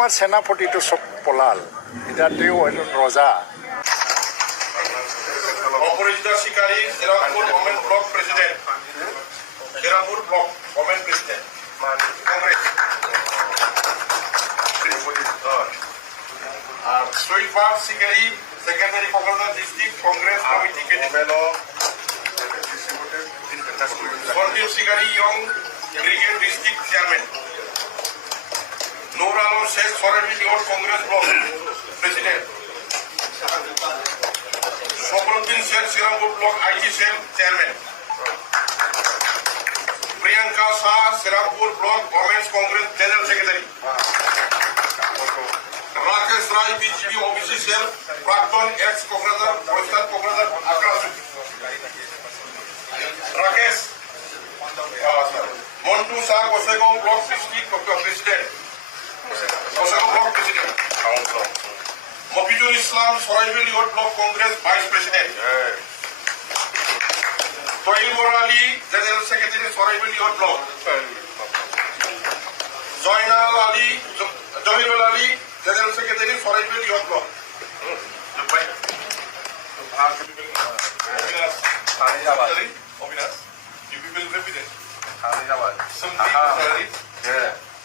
আমাৰ সেনাপতিটো চব পলাল, এতিয়া তেওঁ এজন ৰজা। Aparajita Shikari Srirampur government block president, Srirampur block government president Congress. আর Shahidbag Shikari secretary Cox's Bazar district Congress committee candidate. Sandip Shikari young brigade district chairman. Noor Alam Sheikh সরেবি young Congress block president. Fakhruddin Sheikh Srirampur block IT cell chairman. Priyanka Shah Srirampur block women's Congress general secretary. Rakesh Roy BJP OBC cell প্রাক্তন এক্স কোকরাঝার প্রস্তাব কোকরাঝার আক্রান্ত। Rakesh Montu Shah Gossaigaon block district president, Gossaigaon block president. Mofizul Islam Saraibil youth block Congress vice president. Taibar Ali general secretary Saraibil youth block. Jahirul Ali general secretary Saraibil youth block. Abinash UPPL president.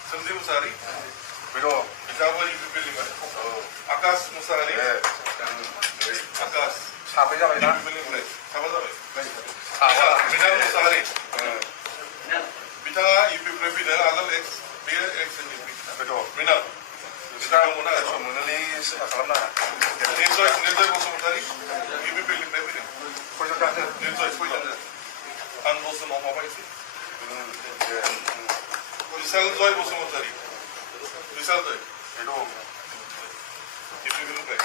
Sandip Musahary Jawa UPPL liman. Akas Musahari. Akas. Sampai sampai na. UPPL sama sama. Minal Musahari. Bita UPPL president alam ex dia ex NDP. Betul. Minal. Sekarang mana semua ni salam na. Nirjoy Musahari. UPPL president. Kau jangan ada. Nirjoy president. An Bosu mau apa itu? Rizal Joy Musahari. Rizal Joy. Itu. UPPL president.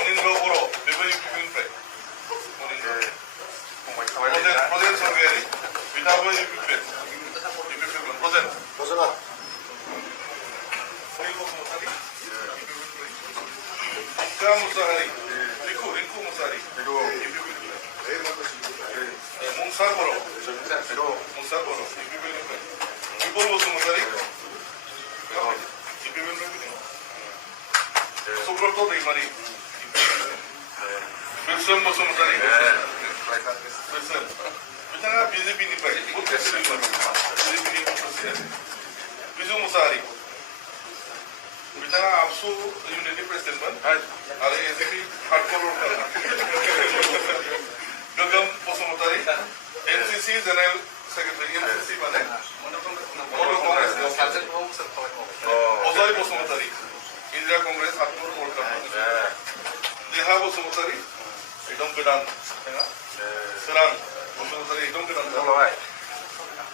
Onin Boro. Bebo UPPL president. Onin. President Sangari. Bita Boy UPPL. UPPL president. President. Onin Musahari. Ika Musahari. Rinku Musahari. Itu. Munsar Boro. Itu. Munsar Boro. UPPL president. Ibol Musahari. UPPL president. Subrata Deimari. Wilson Musahari. Wilson. Kita BJP ni pak. Bukan Wilson. BJP ni bukan. Bizu Musahari. Kita APSU Unity President ban. Ada SDP hardcore orang. Gagam Musahari. NCC General Secretary NCC mana? Mono Congress. Ozai Musahari. India Congress hardcore orang. Deha Musahari. Ekdom kedan. Serang. Musahari ekdom kedan.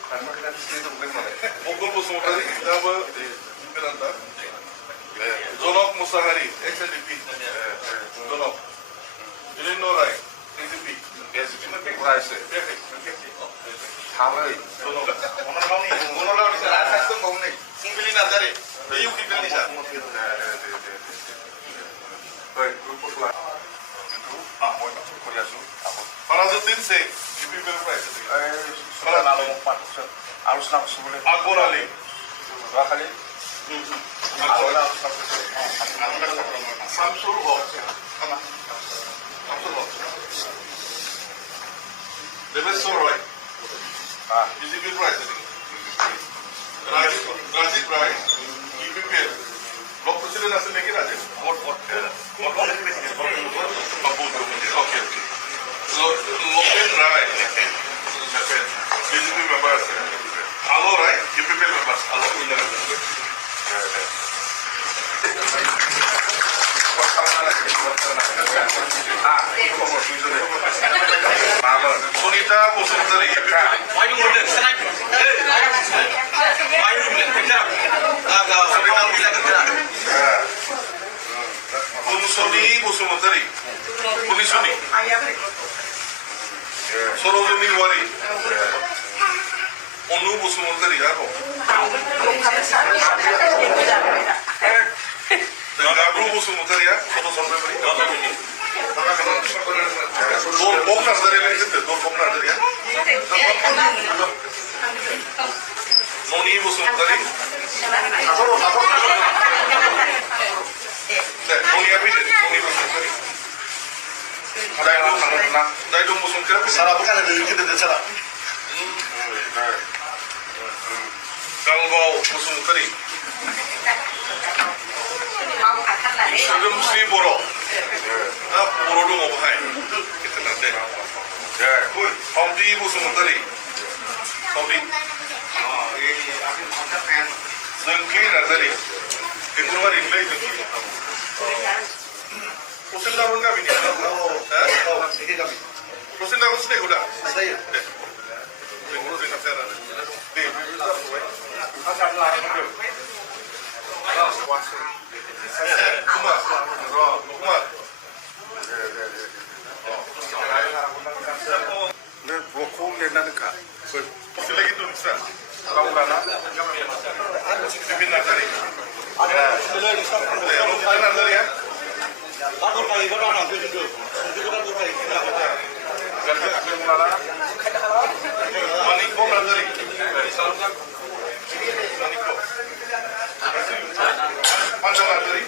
Karena kita di situ bukan mana. Mokul Musahari. Java kedan tak. Zonok Musahari, ex-NDP. Zonok. Ini Norai, NDP. NDP macam Rice. Hamil. Zonok. Monolau ni saya rasa tu kau ni. Singbili nazari. Iu kita ni saya. Baik, grup lah. Itu. Mau Korea tu. Apa? Farazuddin Sheikh, UPPL Prize. Kalau nama empat, harus nak sebelum. Akbar Ali. Dua kali. Samsul Haq. Samsul Haq. Deveswar Roy. BJP Prize. Rajiv Rai. UPPL. Block President asal lagi Rajiv. Okay. So Mopen Rai. BJP members. Alo Rai. UPPL members. Alo. Sunita Musahari. Unsuni Musahari. Unisuni. Sorozumi Wari. Onu Musahari. Apa? Gabru Musahari ya. Foto sampai beri. Dua bongkar dari lagi itu. Dua bongkar dari ya. Noni Musahari. Daidong Bosungkari. Salah bukan ada kita ada salah. Galbau Bosungkari. Sugeng Sri Boro. Boro dong apa hai? Kita nanti. Hamdi Bosungkari. Hamdi. Zengki Nazari. Itu hari ini Zengki. Usin lawan kami ni. Usin lawan sini udah. Saya. Usin nak saya. Deh. Kumar. 내 브로콜 내나니까 Lagi tu bisa. kamu kana Bibin Nazari. Bibin Nazari ya. Takut kali kau nak tu tu. Itu kan tu kali. Maniko Nazari. Maniko. Panjang Nazari.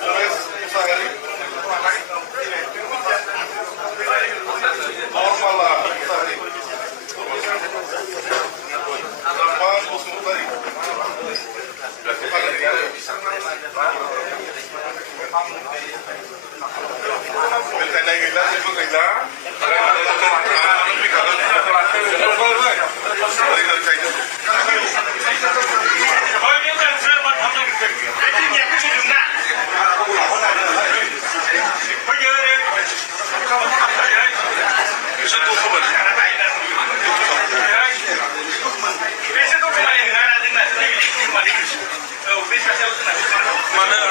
Polres Musahari. Normal Musahari. Lapan Musahari. Minta naik gila, itu gila. Mana